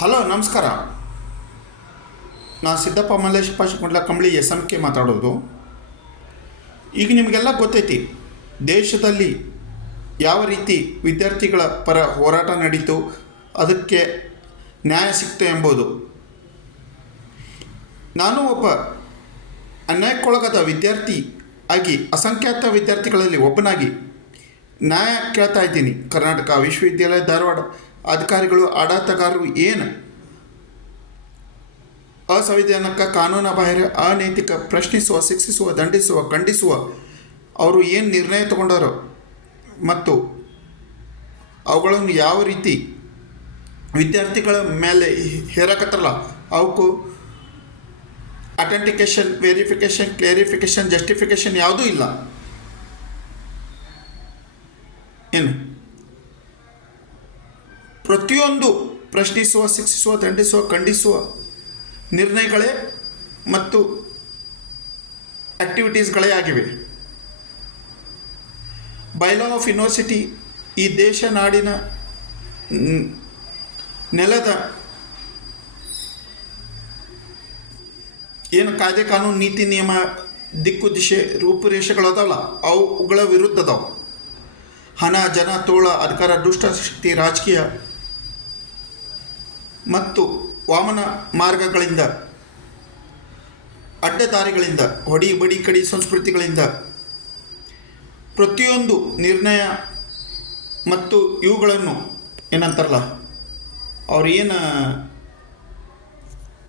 Hello ನಮಸ್ಕಾರ. ನಾನು ಸಿದ್ದಪ್ಪ ಮಲ್ಲೇಶ ಪಾಶಿಕೊಂಡ್ಲ ಕಂಬಳಿ SMK ಮಾತಾಡೋದು. ಈಗ ನಿಮಗೆಲ್ಲ ಗೊತ್ತೈತಿ ದೇಶದಲ್ಲಿ ಯಾವ ರೀತಿ ವಿದ್ಯಾರ್ಥಿಗಳ ಪರ ಹೋರಾಟ ನಡೀತು, ಅದಕ್ಕೆ ನ್ಯಾಯ ಸಿಕ್ತು ಎಂಬುದು. ನಾನು ಒಬ್ಬ ಅನ್ಯಾಯಕ್ಕೊಳಗಾದ ವಿದ್ಯಾರ್ಥಿ ಆಗಿ ಅಸಂಖ್ಯಾತ ವಿದ್ಯಾರ್ಥಿಗಳಲ್ಲಿ ಒಬ್ಬನಾಗಿ ನ್ಯಾಯ ಕೇಳ್ತಾ ಇದ್ದೀನಿ. ಕರ್ನಾಟಕ ವಿಶ್ವವಿದ್ಯಾಲಯ ಧಾರವಾಡ ಅಧಿಕಾರಿಗಳು, ಆಡಳಿತಗಾರರು ಏನು ಅಸಂವಿಧಾನಿಕ, ಕಾನೂನು ಬಾಹಿರ, ಅನೈತಿಕ, ಪ್ರಶ್ನಿಸುವ, ಶಿಕ್ಷಿಸುವ, ದಂಡಿಸುವ, ಖಂಡಿಸುವ ಅವರು ಏನು ನಿರ್ಣಯ ತಗೊಂಡಾರೋ ಮತ್ತು ಅವುಗಳನ್ನು ಯಾವ ರೀತಿ ವಿದ್ಯಾರ್ಥಿಗಳ ಮೇಲೆ ಹೇರಕತ್ತಲ್ಲ, ಅವಕ್ಕೂ ಅಥೆಂಟಿಕೇಷನ್, ವೆರಿಫಿಕೇಷನ್, ಕ್ಲೇರಿಫಿಕೇಷನ್, ಜಸ್ಟಿಫಿಕೇಷನ್ ಯಾವುದೂ ಇಲ್ಲ. ಏನು ಪ್ರತಿಯೊಂದು ಪ್ರಶ್ನಿಸುವ, ಶಿಕ್ಷಿಸುವ, ದಂಡಿಸುವ, ಖಂಡಿಸುವ ನಿರ್ಣಯಗಳೇ ಮತ್ತು ಆ್ಯಕ್ಟಿವಿಟೀಸ್ಗಳೇ ಆಗಿವೆ. ಬೈಲಾ ಆಫ್ ಯೂನಿವರ್ಸಿಟಿ ಈ ದೇಶ ನಾಡಿನ ನೆಲದ ಏನು ಕಾಯ್ದೆ ಕಾನೂನು ನೀತಿ ನಿಯಮ ದಿಕ್ಕು ದಿಶೆ ರೂಪುರೇಷೆಗಳದಾವಲ್ಲ ಅವುಗಳ ವಿರುದ್ಧ ಅದಾವ. ಹಣ, ಜನ, ತೋಳ, ಅಧಿಕಾರ, ದುಷ್ಟಶಕ್ತಿ, ರಾಜಕೀಯ ಮತ್ತು ವಾಮನ ಮಾರ್ಗಗಳಿಂದ, ಅಡ್ಡದಾರಿಗಳಿಂದ, ಹೊಡಿ ಬಡಿ ಕಡಿ ಸಂಸ್ಕೃತಿಗಳಿಂದ ಪ್ರತಿಯೊಂದು ನಿರ್ಣಯ ಮತ್ತು ಇವುಗಳನ್ನು ಏನಂತಾರಲ್ಲ ಅವ್ರು ಏನು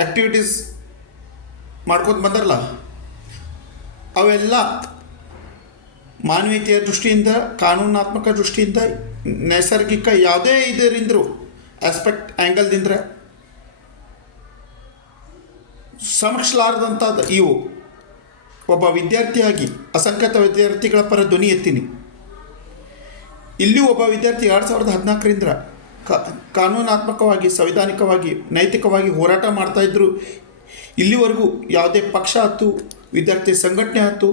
ಆ್ಯಕ್ಟಿವಿಟೀಸ್ ಮಾಡ್ಕೋತ ಬಂದಾರಲ್ಲ ಅವೆಲ್ಲ ಮಾನವೀಯತೆಯ ದೃಷ್ಟಿಯಿಂದ, ಕಾನೂನಾತ್ಮಕ ದೃಷ್ಟಿಯಿಂದ, ನೈಸರ್ಗಿಕ ಯಾವುದೇ ಇದರಿಂದರೂ ಆಸ್ಪೆಕ್ಟ್ ಆ್ಯಂಗಲ್ದಿಂದ ಸಮಕ್ಷಲಾರದಂಥದ್ದು ಇವು. ಒಬ್ಬ ವಿದ್ಯಾರ್ಥಿಯಾಗಿ ಅಸಂಖ್ಯಾತ ವಿದ್ಯಾರ್ಥಿಗಳ ಪರ ಧ್ವನಿ ಎತ್ತೀನಿ. ಇಲ್ಲಿಯೂ ಒಬ್ಬ ವಿದ್ಯಾರ್ಥಿ 2014ರಿಂದ ಕಾನೂನಾತ್ಮಕವಾಗಿ, ಸಂವಿಧಾನಿಕವಾಗಿ, ನೈತಿಕವಾಗಿ ಹೋರಾಟ ಮಾಡ್ತಾಯಿದ್ರು. ಇಲ್ಲಿವರೆಗೂ ಯಾವುದೇ ಪಕ್ಷ ಆಯ್ತು, ವಿದ್ಯಾರ್ಥಿ ಸಂಘಟನೆ ಆಯ್ತು,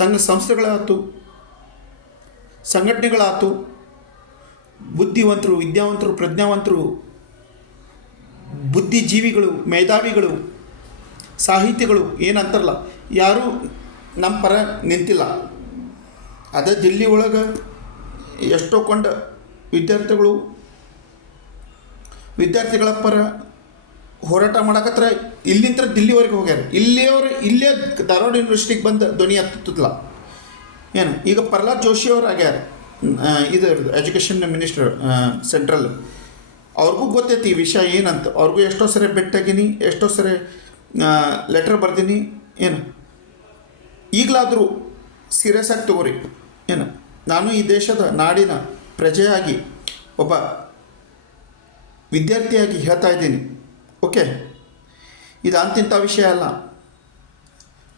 ಸಂಘ ಸಂಸ್ಥೆಗಳಾಯ್ತು, ಸಂಘಟನೆಗಳಾಯ್ತು, ಬುದ್ಧಿವಂತರು, ವಿದ್ಯಾವಂತರು, ಪ್ರಜ್ಞಾವಂತರು, ಬುದ್ಧಿಜೀವಿಗಳು, ಮೇಧಾವಿಗಳು, ಸಾಹಿತಿಗಳು ಏನಂತಾರಲ್ಲ ಯಾರೂ ನಮ್ಮ ಪರ ನಿಂತಿಲ್ಲ. ಅದೇ ದಿಲ್ಲಿ ಒಳಗೆ ಎಷ್ಟೋ ಕೊಂಡ ವಿದ್ಯಾರ್ಥಿಗಳ ಪರ ಹೋರಾಟ ಮಾಡಕತ್ರ ಇಲ್ಲಿಂದ ದಿಲ್ಲಿವರೆಗೆ ಹೋಗ್ಯಾರ. ಇಲ್ಲೇ ಧಾರವಾಡ ಯೂನಿವರ್ಸಿಟಿಗೆ ಬಂದು ಧ್ವನಿ ಹತ್ತುತ್ತಿಲ್ಲ. ಏನು ಈಗ ಪ್ರಹ್ಲಾದ್ ಜೋಶಿಯವರು ಆಗ್ಯಾರ, ಇದು ಎಜುಕೇಷನ್ ಮಿನಿಸ್ಟರ್ ಸೆಂಟ್ರಲ್. ಅವ್ರಿಗೂ ಗೊತ್ತೈತಿ ಈ ವಿಷಯ ಏನಂತ. ಅವ್ರಿಗೂ ಎಷ್ಟೋ ಸರಿ ಭೇಟಿಯಾಗೀನಿ, ಎಷ್ಟೋ ಸರಿ ಲೆಟರ್ ಬರ್ದೀನಿ. ಏನು ಈಗಲಾದರೂ ಸೀರಿಯಸ್ ಆಗಿ ತಗೋರಿ. ಏನು ನಾನು ಈ ದೇಶದ ನಾಡಿನ ಪ್ರಜೆಯಾಗಿ ಒಬ್ಬ ವಿದ್ಯಾರ್ಥಿಯಾಗಿ ಹೇಳ್ತಾ ಇದ್ದೀನಿ. ಓಕೆ, ಇದು ಅಂತಿಂಥ ವಿಷಯ ಅಲ್ಲ.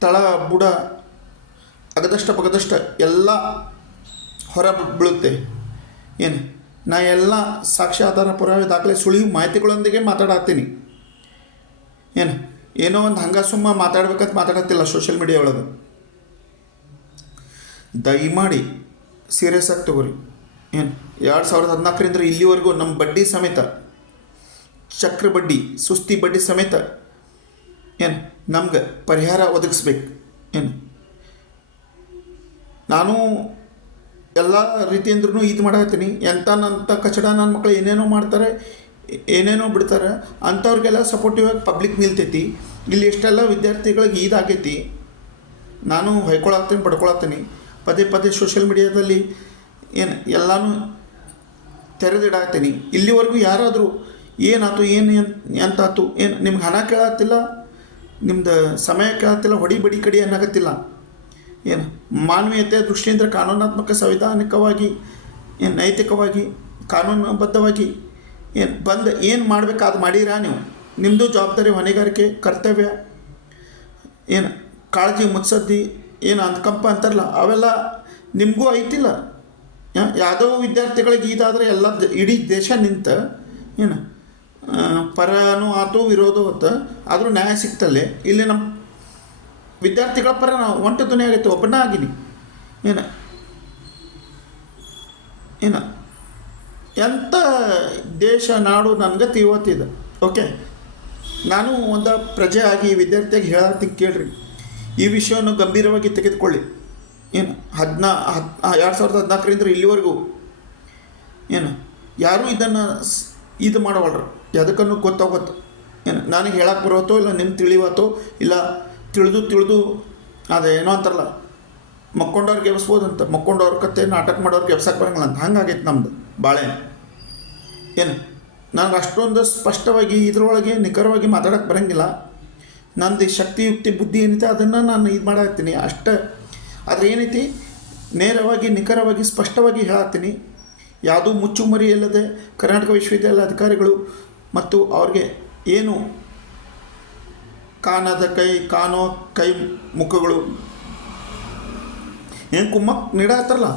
ತಳ ಬುಡ ಅಗದಷ್ಟ ಪಗದಷ್ಟ ಎಲ್ಲ ಹೊರ ಬೀಳುತ್ತೆ. ಏನು ನಾ ಎಲ್ಲ ಸಾಕ್ಷ್ಯ, ಆಧಾರ, ಪುರಾವೆ, ದಾಖಲೆ, ಸುಳಿವು ಮಾಹಿತಿಗಳೊಂದಿಗೆ ಮಾತಾಡತ್ತೀನಿ. ಏನೋ ಒಂದು ಹಂಗ ಸುಮ್ಮ ಮಾತಾಡ್ಬೇಕಂತ ಮಾತಾಡತ್ತಿಲ್ಲ ಸೋಷಿಯಲ್ ಮೀಡಿಯಾ ಒಳಗೆ. ದಯಮಾಡಿ ಸೀರಿಯಸ್ ಆಗಿ ತಗೋರಿ. 2014ರಿಂದ ಇಲ್ಲಿವರೆಗೂ ನಮ್ಮ ಬಡ್ಡಿ ಸಮೇತ, ಚಕ್ರ ಬಡ್ಡಿ, ಸುಸ್ತಿ ಬಡ್ಡಿ ಸಮೇತ ನಮ್ಗೆ ಪರಿಹಾರ ಒದಗಿಸ್ಬೇಕು. ನಾನು ಎಲ್ಲ ರೀತಿಯಿಂದ್ರೂ ಇದು ಮಾಡತ್ತೀನಿ. ಎಂಥ ಕಚಡ ನನ್ನ ಮಕ್ಕಳು ಏನೇನೋ ಮಾಡ್ತಾರೆ, ಏನೇನೋ ಬಿಡ್ತಾರೆ, ಅಂಥವ್ರಿಗೆಲ್ಲ ಸಪೋರ್ಟಿವ್ ಆಗಿ ಪಬ್ಲಿಕ್ ನಿಲ್ತೈತಿ. ಇಲ್ಲಿ ಎಷ್ಟೆಲ್ಲ ವಿದ್ಯಾರ್ಥಿಗಳಿಗೆ ಇದಾಗೈತಿ. ನಾನು ಹೊಯ್ಕೊಳತ್ತೀನಿ, ಪಡ್ಕೊಳತ್ತೀನಿ. ಪದೇ ಪದೇ ಸೋಷಿಯಲ್ ಮೀಡಿಯಾದಲ್ಲಿ ಎಲ್ಲನೂ ತೆರೆದಿಡಾಕ್ತೀನಿ. ಇಲ್ಲಿವರೆಗೂ ಯಾರಾದರೂ ಏನಾಯ್ತು, ಎಂತಾಯ್ತು, ನಿಮ್ಗೆ ಹಣ ಕೇಳತ್ತಿಲ್ಲ, ನಿಮ್ದು ಸಮಯ ಕೇಳತ್ತಿಲ್ಲ, ಹೊಡಿ ಬಡಿ ಕಡಿ ಅನ್ನಕತ್ತಿಲ್ಲ. ಮಾನವೀಯತೆಯ ದೃಷ್ಟಿಯಿಂದ ಕಾನೂನಾತ್ಮಕ, ಸಂವಿಧಾನಿಕವಾಗಿ, ನೈತಿಕವಾಗಿ, ಕಾನೂನುಬದ್ಧವಾಗಿ ಏನು ಮಾಡಬೇಕಾದ ಮಾಡೀರಾ ನೀವು. ನಿಮ್ಮದು ಜವಾಬ್ದಾರಿ, ಹೊಣೆಗಾರಿಕೆ, ಕರ್ತವ್ಯ, ಕಾಳಜಿ, ಮುತ್ಸದ್ದಿ, ಅನುಕಂಪ ಅಂತಾರಲ್ಲ ಅವೆಲ್ಲ ನಿಮಗೂ ಐತಿಲ್ಲ. ಯಾವುದೋ ವಿದ್ಯಾರ್ಥಿಗಳಿಗೆ ಇದಾದರೆ ಎಲ್ಲ ಇಡೀ ದೇಶ ನಿಂತ ಪರನೂ ಆಯ್ತು, ವಿರೋಧ ಆಯ್ತು, ಆದರೂ ನ್ಯಾಯ ಸಿಗ್ತಲ್ಲೇ. ಇಲ್ಲಿ ನಮ್ಮ ವಿದ್ಯಾರ್ಥಿಗಳ ಪರ ನಾವು ಒಂಟು ಧ್ವನಿ ಆಗೈತೆ, ಒಬ್ಬನೇ ಆಗಿನಿ. ಎಂಥ ದೇಶ ನಾಡು ನನಗತಿ ಇವತ್ತಿದೆ. ಓಕೆ, ನಾನು ಒಂದು ಪ್ರಜೆ ಆಗಿ ವಿದ್ಯಾರ್ಥಿಯಾಗಿ ಹೇಳತ್ತೀನಿ ಕೇಳ್ರಿ, ಈ ವಿಷಯವನ್ನು ಗಂಭೀರವಾಗಿ ತೆಗೆದುಕೊಳ್ಳಿ. ಏನು 2014ರಿಂದ ಇಲ್ಲಿವರೆಗೂ ಏನು ಯಾರೂ ಇದನ್ನು ಇದು ಮಾಡವಲ್ರು, ಯಾವುದಕ್ಕೂ ಗೊತ್ತಾಗತ್ತು. ಏನು ನನಗೆ ಹೇಳಕ್ಕೆ ಬರೋತ್ತೋ ಇಲ್ಲ ನಿಮ್ಗೆ ತಿಳಿವತ್ತೋ ಇಲ್ಲ ತಿಳಿದು ಅದೇನೋ ಅಂತಾರಲ್ಲ, ಮಕ್ಕೊಂಡವ್ರಿಗೆ ಎಬ್ಸ್ಬೋದು ಅಂತ, ಮಕ್ಕೊಂಡವ್ರ ಕತೆ ನಾಟಕ ಮಾಡೋರ್ಗೆ ಎಬ್ಸಕ್ಕೆ ಬರೋಂಗಿಲ್ಲ ಅಂತ. ಹಂಗಾಗೈತೆ ನಮ್ಮದು ಬಾಳೆ. ಏನು ನನಗೆ ಅಷ್ಟೊಂದು ಸ್ಪಷ್ಟವಾಗಿ ಇದರೊಳಗೆ ನಿಖರವಾಗಿ ಮಾತಾಡೋಕ್ಕೆ ಬರೋಂಗಿಲ್ಲ. ನಂದು ಶಕ್ತಿ ಯುಕ್ತಿ ಬುದ್ಧಿ ಏನೈತೆ ಅದನ್ನು ನಾನು ಇದು ಮಾಡತ್ತೀನಿ ಅಷ್ಟೇ. ಆದರೆ ಏನೈತಿ ನೇರವಾಗಿ ನಿಖರವಾಗಿ ಸ್ಪಷ್ಟವಾಗಿ ಹೇಳತ್ತೀನಿ. ಯಾವುದೂ ಮುಚ್ಚುಮರಿ ಇಲ್ಲದೆ ಕರ್ನಾಟಕ ವಿಶ್ವವಿದ್ಯಾಲಯ ಅಧಿಕಾರಿಗಳು ಮತ್ತು ಅವ್ರಿಗೆ ಏನು ಕಾಣೋ ಕೈ ಮುಖಗಳು ಏನು ಕುಮ್ಮಕ್ಕೆ ನೀಡತ್ತಾರಲ್ಲ,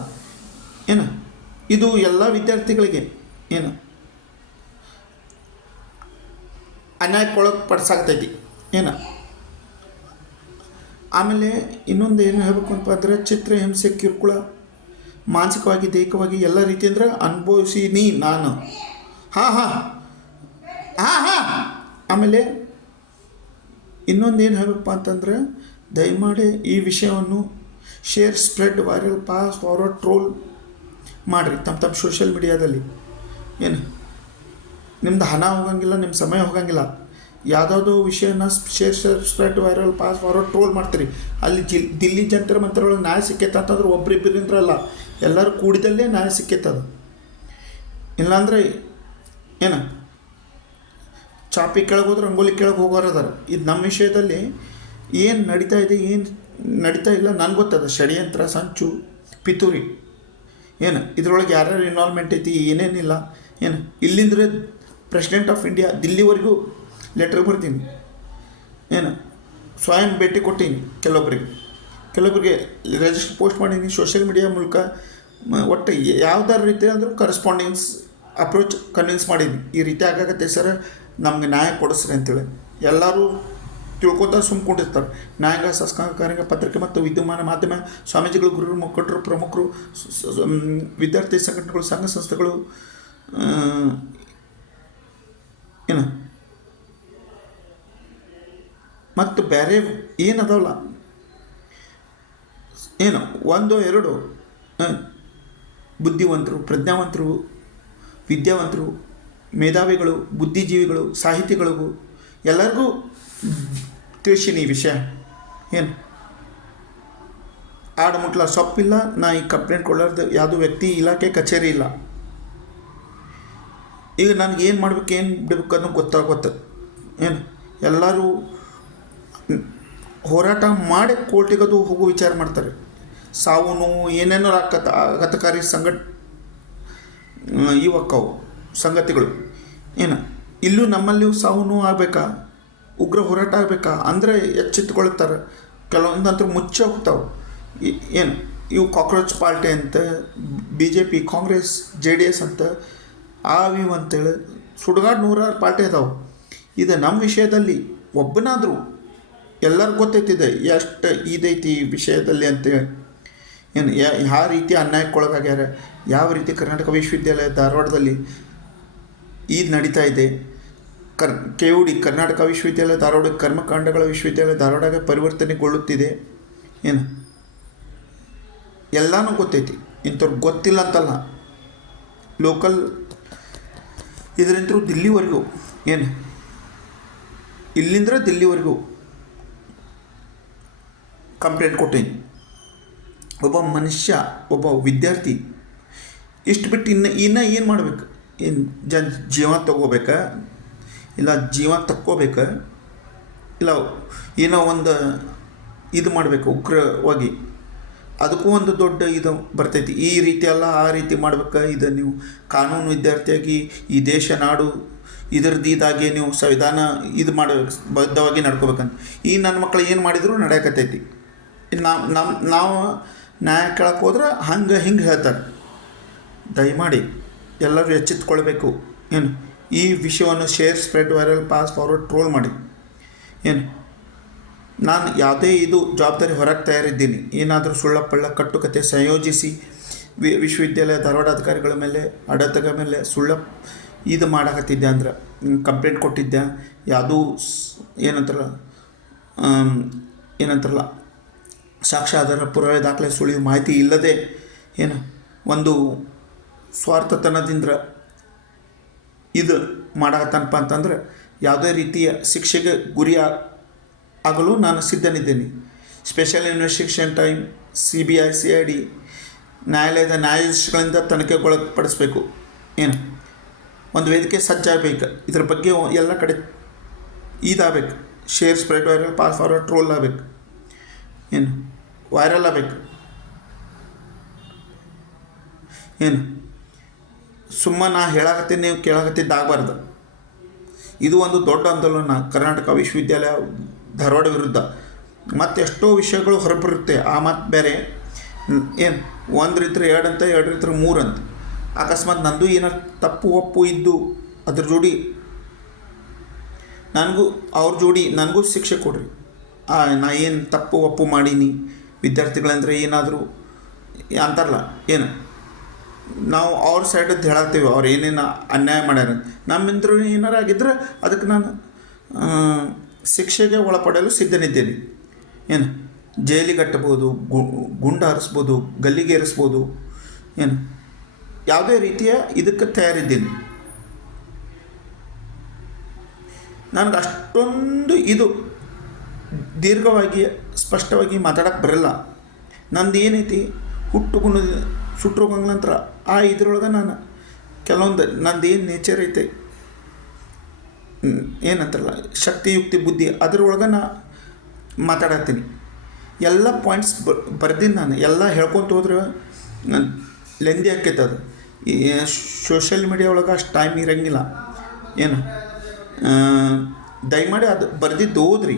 ಏನು ಇದು ಎಲ್ಲ ವಿದ್ಯಾರ್ಥಿಗಳಿಗೆ ಏನು ಅನ್ಯಾಯಕ್ಕೊಳಗೆ ಪಡಿಸಾಗ್ತೈತಿ. ಏನು ಆಮೇಲೆ ಇನ್ನೊಂದು ಏನು ಹೇಳಬೇಕು ಅಂತಂದರೆ ಚಿತ್ರಹಿಂಸೆ ಕಿರುಕುಳ ಮಾನಸಿಕವಾಗಿ ದೈಹಿಕವಾಗಿ ಎಲ್ಲ ರೀತಿ ಅಂದ್ರೆ ಅನುಭವಿಸೀನಿ ನಾನು. ಹಾಂ. ಆಮೇಲೆ ಇನ್ನೊಂದು ಏನು ಹೇಳಬೇಕಪ್ಪ ಅಂತಂದರೆ ದಯಮಾಡಿ ಈ ವಿಷಯವನ್ನು share, spread, viral, pass, forward, troll ಮಾಡಿರಿ ತಮ್ಮ ಸೋಷಿಯಲ್ ಮೀಡಿಯಾದಲ್ಲಿ. ಏನು ನಿಮ್ದು ಹಣ ಹೋಗಂಗಿಲ್ಲ, ನಿಮ್ಮ ಸಮಯ ಹೋಗಂಗಿಲ್ಲ. ಯಾವುದಾದ್ರು ವಿಷಯನ share, spread, viral, pass, forward, troll ಮಾಡ್ತೀರಿ. ಅಲ್ಲಿ ದಿಲ್ಲಿ ಜಂತರ ಮಂತ್ರೊಳಗೆ ನ್ಯಾಯ ಸಿಕ್ಕೈತೆ ಅಂತಂದ್ರೆ ಒಬ್ಬರಿಬ್ಬರಿಂದ್ರಲ್ಲ, ಎಲ್ಲರೂ ಕೂಡಿದಲ್ಲೇ ನ್ಯಾಯ ಸಿಕ್ಕೈತದ. ಇಲ್ಲಾಂದರೆ ಏನು ಚಾಪಿ ಕೆಳಗೆ ಹೋದ್ರೆ ರಂಗೋಲಿ ಕೆಳಗೆ ಹೋಗೋರು ಅದಾರ. ಇದು ನಮ್ಮ ವಿಷಯದಲ್ಲಿ ಏನು ನಡೀತಾ ಇದೆ, ಏನು ನಡೀತಾ ಇಲ್ಲ ನನಗೆ ಗೊತ್ತದ. ಷಡ್ಯಂತ್ರ, ಸಂಚು, ಪಿತೂರಿ, ಏನು ಇದರೊಳಗೆ ಯಾರ್ಯಾರು ಇನ್ವಾಲ್ವ್ಮೆಂಟ್ ಐತಿ ಏನೇನಿಲ್ಲ. ಏನು ಇಲ್ಲಿಂದ್ರೆ ಪ್ರೆಸಿಡೆಂಟ್ ಆಫ್ ಇಂಡಿಯಾ ದಿಲ್ಲಿವರೆಗೂ ಲೆಟ್ರ್ ಬರ್ತೀನಿ. ಏನು ಸ್ವಯಂ ಭೇಟಿ ಕೊಟ್ಟೀನಿ ಕೆಲವೊಬ್ಬರಿಗೆ ರಿಜಿಸ್ಟರ್ ಪೋಸ್ಟ್ ಮಾಡೀನಿ ಸೋಷಿಯಲ್ ಮೀಡಿಯಾ ಮೂಲಕ. ಒಟ್ಟು ಯಾವ್ದಾರ ರೀತಿ ಅಂದರೂ ಕರೆಸ್ಪಾಂಡಿಂಗ್ಸ್ ಅಪ್ರೋಚ್ ಕನ್ವಿನ್ಸ್ ಮಾಡೀನಿ. ಈ ರೀತಿ ಆಗಾಗತ್ತೆ ಸರ್, ನಮಗೆ ನ್ಯಾಯ ಕೊಡಿಸ್ರಿ ಅಂತೇಳಿ. ಎಲ್ಲರೂ ತಿಳ್ಕೊತಾ ಸುಮ್ಕೊಂಡಿರ್ತಾರೆ. ನ್ಯಾಯಾಂಗ, ಶಾಸಕಾಂಗ, ಪತ್ರಿಕೆ ಮತ್ತು ವಿದ್ಯಮಾನ ಮಾಧ್ಯಮ, ಸ್ವಾಮೀಜಿಗಳು, ಗುರುರು, ಮುಖಂಡರು, ಪ್ರಮುಖರು, ವಿದ್ಯಾರ್ಥಿ ಸಂಘಟನೆಗಳು, ಸಂಘ ಸಂಸ್ಥೆಗಳು, ಏನು ಮತ್ತು ಬೇರೆ ಏನದವಲ್ಲ, ಏನು ಒಂದು ಎರಡು ಬುದ್ಧಿವಂತರು, ಪ್ರಜ್ಞಾವಂತರು, ವಿದ್ಯಾವಂತರು, ಮೇಧಾವಿಗಳು, ಬುದ್ಧಿಜೀವಿಗಳು, ಸಾಹಿತಿಗಳಿಗೂ ಎಲ್ಲರಿಗೂ ತಿಳಿಸೀನಿ ಈ ವಿಷಯ. ಏನು ಆಡಮುಟ್ಲ ಸೊಪ್ಪಿಲ್ಲ, ನಾ ಈ ಕಂಪ್ಲೇಂಟ್ ಕೊಡಲಾರ್ದು ಯಾವುದೋ ವ್ಯಕ್ತಿ, ಇಲಾಖೆ, ಕಚೇರಿ ಇಲ್ಲ. ಈಗ ನನಗೆ ಏನು ಮಾಡ್ಬೇಕು ಏನು ಬಿಡ್ಬೇಕು ಅನ್ನೋ ಗೊತ್ತಾಗುತ್ತೆ. ಏನು ಎಲ್ಲರೂ ಹೋರಾಟ ಮಾಡಿ ಕೋರ್ಟಿಗದು ಹೋಗೋ ವಿಚಾರ ಮಾಡ್ತಾರೆ. ಸಾವು ನೋವು ಏನೇನೋ ಆಘಾತಕಾರಿ ಇವಕ್ಕವು ಸಂಗತಿಗಳು. ಏನು ಇಲ್ಲೂ ನಮ್ಮಲ್ಲಿಯೂ ಸಾವು ನೋವು ಆಗಬೇಕಾ, ಉಗ್ರ ಹೋರಾಟ ಆಗಬೇಕಾ ಅಂದರೆ ಎಚ್ಚೆತ್ತುಕೊಳ್ತಾರೆ. ಕೆಲವೊಂದಂತೂ ಮುಚ್ಚ ಹೋಗ್ತಾವೆ. ಏನು ಇವು ಕಾಕ್ರೋಚ್ ಪಾರ್ಟಿ ಅಂತ, BJP, ಕಾಂಗ್ರೆಸ್, JDS ಅಂತ ಇವು ಅಂತೇಳಿ ಸುಡುಗಾಡು 100 ಪಾರ್ಟಿ ಅದಾವೆ. ಇದು ನಮ್ಮ ವಿಷಯದಲ್ಲಿ ಒಬ್ಬನಾದರೂ ಎಲ್ಲರಿಗೂ ಗೊತ್ತೈತಿದೆ ಎಷ್ಟು ಇದೈತಿ ಈ ವಿಷಯದಲ್ಲಿ ಅಂತೇಳಿ. ಏನು ಯಾವ ರೀತಿ ಅನ್ಯಾಯಕ್ಕೊಳಗಾಗ್ಯಾರ, ಯಾವ ರೀತಿ ಕರ್ನಾಟಕ ವಿಶ್ವವಿದ್ಯಾಲಯ ಧಾರವಾಡದಲ್ಲಿ ಇದು ನಡೀತಾ ಇದೆ. KUD ಕರ್ನಾಟಕ ವಿಶ್ವವಿದ್ಯಾಲಯ ಧಾರವಾಡ ಕರ್ಮಕಾಂಡಗಳ ವಿಶ್ವವಿದ್ಯಾಲಯ ಧಾರವಾಡಗೆ ಪರಿವರ್ತನೆಗೊಳ್ಳುತ್ತಿದೆ. ಏನು ಎಲ್ಲನೂ ಗೊತ್ತೈತಿ. ಇಂಥವ್ರಿಗೆ ಗೊತ್ತಿಲ್ಲ ಅಂತಲ್ಲ. ಲೋಕಲ್ ಇದರಿಂತರೂ ದಿಲ್ಲಿವರೆಗೂ, ಏನು ಇಲ್ಲಿಂದ್ರೆ ದಿಲ್ಲಿವರೆಗೂ ಕಂಪ್ಲೇಂಟ್ ಕೊಟ್ಟೀನಿ. ಒಬ್ಬ ಮನುಷ್ಯ, ಒಬ್ಬ ವಿದ್ಯಾರ್ಥಿ ಇಷ್ಟು ಬಿಟ್ಟು ಇನ್ನು ಏನು ಮಾಡಬೇಕು? ಏನು ಜೀವ ತಗೋಬೇಕಾ, ಇಲ್ಲ ಜೀವ ತಕ್ಕೋಬೇಕಾ, ಇಲ್ಲ ಏನೋ ಒಂದು ಇದು ಮಾಡಬೇಕು ಉಗ್ರವಾಗಿ? ಅದಕ್ಕೂ ಒಂದು ದೊಡ್ಡ ಇದು ಬರ್ತೈತಿ. ಈ ರೀತಿ ಅಲ್ಲ ಆ ರೀತಿ ಮಾಡ್ಬೇಕು. ಇದು ನೀವು ಕಾನೂನು ವಿದ್ಯಾರ್ಥಿಯಾಗಿ ಈ ದೇಶ ನಾಡು ಇದರದ್ದು ಇದಾಗಿ ನೀವು ಸಂವಿಧಾನ ಇದು ಮಾಡಬೇಕು, ಬದ್ಧವಾಗಿ ನಡ್ಕೋಬೇಕಂತ. ಈ ನನ್ನ ಮಕ್ಕಳು ಏನು ಮಾಡಿದ್ರು ನಡೆಯಕತ್ತೈತಿ. ನಾವು ನ್ಯಾಯ ಕೇಳಕ್ಕೆ ಹೋದ್ರೆ ಹಿಂಗೆ ಹೇಳ್ತಾರೆ. ದಯಮಾಡಿ ಎಲ್ಲರೂ ಎಚ್ಚೆತ್ತುಕೊಳ್ಬೇಕು. ಏನು ಈ ವಿಷಯವನ್ನು share, spread, viral, pass, forward, troll ಮಾಡಿ. ಏನು ನಾನು ಯಾವುದೇ ಇದು ಜವಾಬ್ದಾರಿ ಹೊರಗೆ ತಯಾರಿದ್ದೀನಿ. ಏನಾದರೂ ಸುಳ್ಳ ಪಳ್ಳ ಕಟ್ಟುಕತೆ ಸಂಯೋಜಿಸಿ ವಿಶ್ವವಿದ್ಯಾಲಯ ಧಾರವಾಡ ಅಧಿಕಾರಿಗಳ ಮೇಲೆ ಆಡಳಿತಗಳ ಮೇಲೆ ಸುಳ್ಳು ಇದು ಮಾಡಕತ್ತಿದ್ದೆ ಅಂದ್ರೆ ಕಂಪ್ಲೇಂಟ್ ಕೊಟ್ಟಿದ್ದೆ. ಯಾವುದೂ ಏನಂತಾರಲ್ಲ ಸಾಕ್ಷ್ಯಾಧಾರ ಪುರಾವೆ ದಾಖಲೆ ಸುಳಿವು ಮಾಹಿತಿ ಇಲ್ಲದೆ ಒಂದು ಸ್ವಾರ್ಥತನದಿಂದ ಇದು ಮಾಡಕತ್ತನಪ್ಪ ಅಂತಂದ್ರೆ ಯಾವುದೇ ರೀತಿಯ ಶಿಕ್ಷೆಗೆ ಗುರಿ ಆಗಲು ನಾನು ಸಿದ್ಧನಿದ್ದೇನೆ. Special investigation team, CBI, CID ನ್ಯಾಯಾಲಯದ ನ್ಯಾಯಾಧೀಶಗಳಿಂದ ತನಿಖೆಗೊಳಪಡಿಸಬೇಕು. ಒಂದು ವೇದಿಕೆ ಸಜ್ಜಾಗಬೇಕು. ಇದ್ರ ಬಗ್ಗೆ ಎಲ್ಲ ಕಡೆ ಇದಾಗಬೇಕು. Share spread viral, pass forward, troll ಆಗಬೇಕು. ವೈರಲ್ ಆಗಬೇಕು. ಸುಮ್ಮನೆ ನಾ ಹೇಳಾಕತ್ತೀನಿ, ನೀವು ಕೇಳಾಕತ್ತಿದ್ದಾಗಬಾರ್ದು. ಇದು ಒಂದು ದೊಡ್ಡ ಆಂದೋಲನ ಕರ್ನಾಟಕ ವಿಶ್ವವಿದ್ಯಾಲಯ ಧಾರವಾಡ ವಿರುದ್ಧ. ಮತ್ತೆಷ್ಟೋ ವಿಷಯಗಳು ಹೊರಬರುತ್ತೆ. ಆ ಮಾತು ಬೇರೆ. ಒಂದರಿದ್ರೆ ಎರಡು ಅಂತ, ಎರಡರಿದ್ರೆ ಮೂರು ಅಂತ. ಅಕಸ್ಮಾತ್ ನಂದು ಏನಾರು ತಪ್ಪು ಒಪ್ಪು ಇದ್ದು ಅದ್ರ ಜೋಡಿ ಅವ್ರ ಜೋಡಿ ನನಗೂ ಶಿಕ್ಷೆ ಕೊಡ್ರಿ. ನಾ ಏನು ತಪ್ಪು ಒಪ್ಪು ಮಾಡೀನಿ, ವಿದ್ಯಾರ್ಥಿಗಳಂದರೆ ಏನಾದರೂ ಅಂತಾರಲ್ಲ, ನಾವು ಅವ್ರ ಸೈಡದ್ದು ಹೇಳತ್ತೀವಿ, ಅವ್ರು ಏನೇನು ಅನ್ಯಾಯ ಮಾಡ್ಯಾರ. ನಮ್ಮಿಂದ ಏನಾರು ಆಗಿದ್ರೆ ಅದಕ್ಕೆ ನಾನು ಶಿಕ್ಷೆಗೆ ಒಳಪಡಲು ಸಿದ್ಧನಿದ್ದೇನೆ. ಜೈಲಿಗೆ ಕಟ್ಟಬೋದು, ಗುಂಡು ಹಾರಿಸ್ಬೋದು, ಗಲ್ಲಿಗೆ ಏರಿಸ್ಬೋದು, ಯಾವುದೇ ರೀತಿಯ ಇದಕ್ಕೆ ತಯಾರಿದ್ದೀನಿ. ನನಗೆ ಅಷ್ಟೊಂದು ಇದು ದೀರ್ಘವಾಗಿ ಸ್ಪಷ್ಟವಾಗಿ ಮಾತಾಡೋಕ್ಕೆ ಬರಲ್ಲ. ನಂದು ಏನೈತಿ ಹುಟ್ಟುಗುಣ ಸುಟ್ಟೋಗಂಗ್ ನಂತರ ಇದ್ರೊಳಗೆ ನಾನು ಕೆಲವೊಂದು ನಂದು ಏನು ನೇಚರ್ ಐತೆ, ಏನಂತಾರಲ್ಲ ಶಕ್ತಿ ಯುಕ್ತಿ ಬುದ್ಧಿ, ಅದರೊಳಗೆ ನಾ ಮಾತಾಡತ್ತೀನಿ. ಎಲ್ಲ ಪಾಯಿಂಟ್ಸ್ ಬರ್ದೀನಿ ನಾನು. ಎಲ್ಲ ಹೇಳ್ಕೊತ ಹೋದ್ರೆ ಲೆಂದಿ ಆಕೈತೆ. ಅದು ಈ ಸೋಷಿಯಲ್ ಮೀಡಿಯಾ ಒಳಗೆ ಅಷ್ಟು ಟೈಮ್ ಇರೋಂಗಿಲ್ಲ. ದಯಮಾಡಿ ಅದು ಬರ್ದಿದ್ದು ಓದ್ರಿ.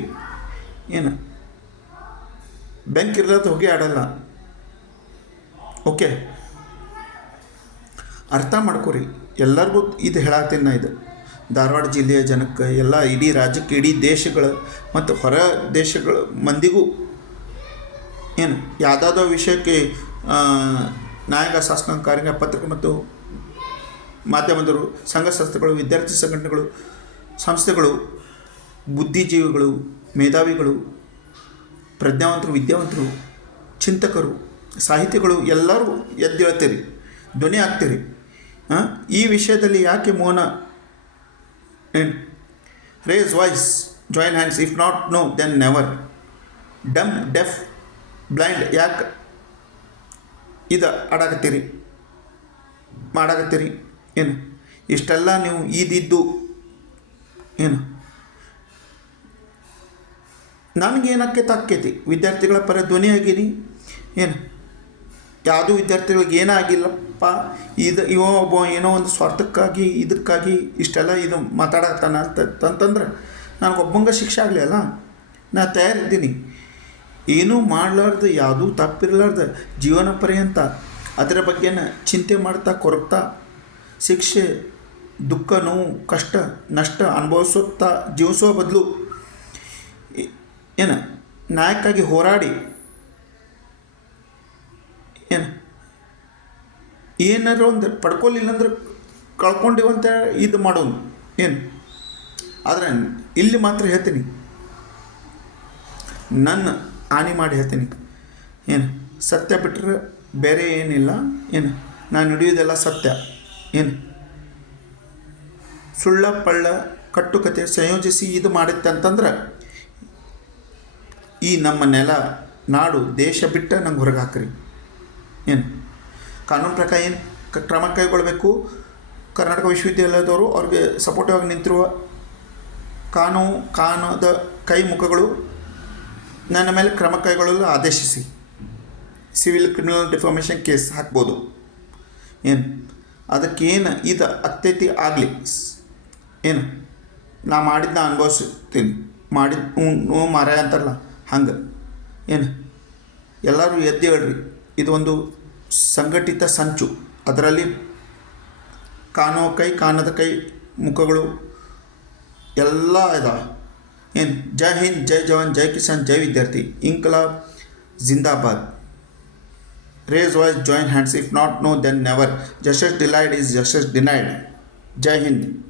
ಬೆಂಕ್ ಇರ್ಲಾರ್ದು ಹೋಗಿ ಆಡಲ್ಲ. ಓಕೆ, ಅರ್ಥ ಮಾಡ್ಕೊರಿ. ಎಲ್ಲರಿಗೂ ಇದು ಹೇಳತ್ತೀನಿ ನಾ. ಇದು ಧಾರವಾಡ ಜಿಲ್ಲೆಯ ಜನಕ್ಕೆ, ಎಲ್ಲ ಇಡೀ ರಾಜ್ಯಕ್ಕೆ, ಇಡೀ ದೇಶಗಳು ಮತ್ತು ಹೊರ ದೇಶಗಳ ಮಂದಿಗೂ ಯಾವುದಾದೋ ವಿಷಯಕ್ಕೆ ನಾಯಕ, ಶಾಸಕ, ಕಾರ್ಯ, ಪತ್ರಿಕೆ ಮತ್ತು ಮಾಧ್ಯಮದವರು, ಸಂಘ ಸಂಸ್ಥೆಗಳು, ವಿದ್ಯಾರ್ಥಿ ಸಂಘಟನೆಗಳು, ಸಂಸ್ಥೆಗಳು, ಬುದ್ಧಿಜೀವಿಗಳು, ಮೇಧಾವಿಗಳು, ಪ್ರಜ್ಞಾವಂತರು, ವಿದ್ಯಾವಂತರು, ಚಿಂತಕರು, ಸಾಹಿತಿಗಳು ಎಲ್ಲರೂ ಎದ್ದೇಳ್ತೀರಿ, ಧ್ವನಿ ಆಗ್ತೀರಿ. ಈ ವಿಷಯದಲ್ಲಿ ಯಾಕೆ ಮೌನ? Raise voice, join hands, if not now then never. Dumb, deaf, blind ಯಾಕೆ ಇದು ಆಡಾಕತ್ತೀರಿ, ಮಾಡಾಕತ್ತೀರಿ? ಇಷ್ಟೆಲ್ಲ ನೀವು ಇದಿದ್ದು ನನಗೇನಕ್ಕೆ ತಾಕೈತಿ? ವಿದ್ಯಾರ್ಥಿಗಳ ಪರ ಧ್ವನಿ ಆಗೀನಿ. ಯಾವುದೂ ವಿದ್ಯಾರ್ಥಿಗಳಿಗೆ ಏನೂ ಆಗಿಲ್ಲಪ್ಪ, ಒಬ್ಬ ಏನೋ ಒಂದು ಸ್ವಾರ್ಥಕ್ಕಾಗಿ ಇದಕ್ಕಾಗಿ ಇಷ್ಟೆಲ್ಲ ಇದು ಮಾತಾಡತ್ತಾನ ಅಂತಂದ್ರೆ ನನಗೊಬ್ಬಂಗೆ ಶಿಕ್ಷೆ ಆಗಲಿ ಅಲ್ಲ. ನಾ ತಯಾರಿದ್ದೀನಿ. ಏನೂ ಮಾಡಲಾರ್ದು, ಯಾವುದೂ ತಪ್ಪಿರಲಾರ್ದು ಜೀವನ ಪರ್ಯಂತ ಅದರ ಬಗ್ಗೆನ ಚಿಂತೆ ಮಾಡ್ತಾ ಕೊರಗ್ತಾ ಶಿಕ್ಷೆ, ದುಃಖ, ನೋವು, ಕಷ್ಟ, ನಷ್ಟ ಅನುಭವಿಸುತ್ತಾ ಜೀವಿಸೋ ಬದಲು ನ್ಯಾಯಕ್ಕಾಗಿ ಹೋರಾಡಿ ಏನಾರು ಒಂದು ಪಡ್ಕೊಲಿಲ್ಲ ಅಂದ್ರೆ ಕಳ್ಕೊಂಡಿವಂತ ಇದು ಮಾಡೋನು ಆದರೆ ಇಲ್ಲಿ ಮಾತ್ರ ಹೇಳ್ತೀನಿ, ನನ್ನ ಹಾನಿ ಮಾಡಿ ಹೇಳ್ತೀನಿ. ಸತ್ಯ ಬಿಟ್ಟರೆ ಬೇರೆ ಏನಿಲ್ಲ. ನಾನು ಹಿಡಿಯೋದೆಲ್ಲ ಸತ್ಯ. ಸುಳ್ಳ ಪಳ್ಳ ಕಟ್ಟುಕತೆ ಸಂಯೋಜಿಸಿ ಇದು ಮಾಡುತ್ತೆ ಅಂತಂದ್ರೆ ಈ ನಮ್ಮ ನೆಲ, ನಾಡು, ದೇಶ ಬಿಟ್ಟು ನಂಗೆ ಹೊರಗೆ ಹಾಕ್ರಿ. ಕಾನೂನು ಪ್ರಕಾರ ಏನು ಕ್ರಮ ಕೈಗೊಳ್ಳಬೇಕು? ಕರ್ನಾಟಕ ವಿಶ್ವವಿದ್ಯಾಲಯದವರು ಅವ್ರಿಗೆ ಸಪೋರ್ಟಿವಾಗಿ ನಿಂತಿರುವ ಕಾನೂನದ ಕೈ ಮುಖಗಳು ನನ್ನ ಮೇಲೆ ಕ್ರಮ ಕೈಗೊಳ್ಳಲು ಆದೇಶಿಸಿ. ಸಿವಿಲ್ ಕ್ರಿಮಿನಲ್ ಡಿಫಾಮೇಷನ್ ಕೇಸ್ ಹಾಕ್ಬೋದು. ಅದಕ್ಕೇನು ಇದು ಅತ್ಯತಿ ಆಗಲಿ, ನಾ ಮಾಡಿದ್ದು ನಾ ಅನುಭವಿಸ್ತೀನಿ, ಮಾಡಿದ್ದು ಮಾರ ಅಂತಾರಲ್ಲ ಹಂಗೆ. ಎಲ್ಲರೂ ಎದ್ದು ಹೇಳ್ರಿ. ಇದು ಒಂದು ಸಂಘಟಿತ ಸಂಚು. ಅದರಲ್ಲಿ ಕಾನದ ಕೈ ಮುಖಗಳು ಎಲ್ಲ ಇದಾವೆ. ಜೈ ಹಿಂದ್, ಜೈ ಜವಾನ್, ಜೈ ಕಿಸಾನ್, ಜೈ ವಿದ್ಯಾರ್ಥಿ, ಇನ್ಕಲಾಬ್ ಜಿಂದಾಬಾದ್. Raise voice, join hands. If not now then never. Justice delayed is justice denied. ಜೈ ಹಿಂದ್.